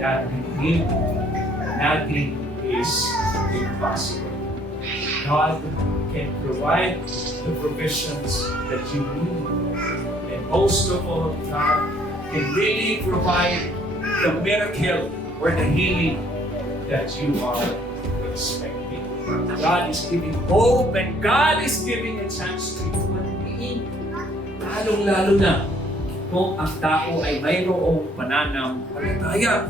that with Him, nothing is impossible. God can provide the provisions that you need. And most of all, God can really provide the miracle or the healing that you are expecting. God is giving hope and God is giving a chance to you magdiin. Lalong-lalo na kung ang tao ay mayroong pananampalataya.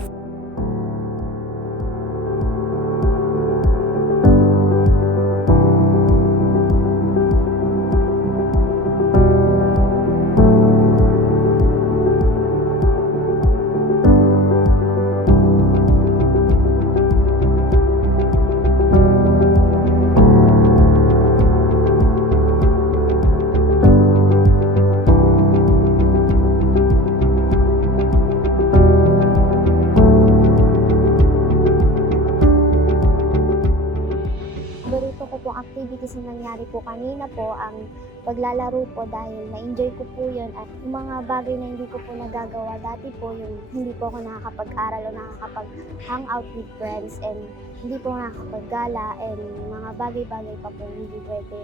Paborito ko pong activities na nangyari po kanina po ang paglalaro po dahil na-enjoy ko po yun at yung mga bagay na hindi ko po nagagawa dati po yung hindi po ako nakakapag-aral o nakakapag-hang out with friends and hindi po nakakapaggala and mga bagay-bagay pa po hindi pwede.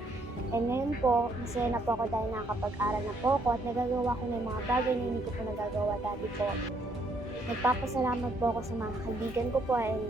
And ngayon po, masaya na po ako dahil nakakapag-aral na po ako at nagagawa ko na yung mga bagay na hindi ko po nagagawa dati po. Nagpapasalamat po ako sa mga kaibigan ko po and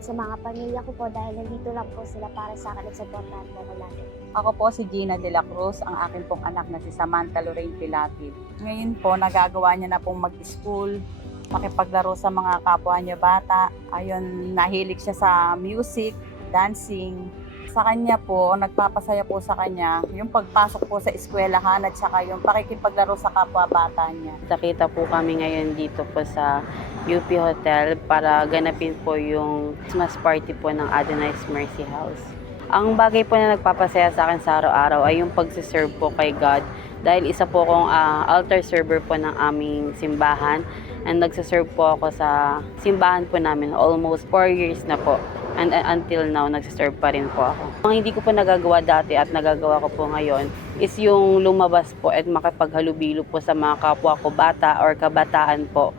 sa mga pamilya ko po dahil nandito lang po sila para sa akin at supportahan po ko lagi. Ako po si Gina de la Cruz, ang akin pong anak na si Samantha Lorraine Pilapil. Ngayon po, nagagawa niya na pong mag-school, makipaglaro sa mga kapwa niya bata. Ayun, nahilig siya sa music, dancing. Sa kanya po, nagpapasaya po sa kanya yung pagpasok po sa eskwelahan at saka yung pakikipaglaro sa kapwa bata niya. Nakita po kami ngayon dito po sa UP Hotel para ganapin po yung Christmas party po ng Adonai's Mercy House. Ang bagay po na nagpapasaya sa akin sa araw-araw ay yung pagsiserve po kay God dahil isa po akong altar server po ng aming simbahan and nagsiserve po ako sa simbahan po namin almost 4 years na po. And until now, nagsiserve pa rin po ako. Ang hindi ko po nagagawa dati at nagagawa ko po ngayon is yung lumabas po at makipaghalubilo po sa mga kapwa ko bata or kabataan po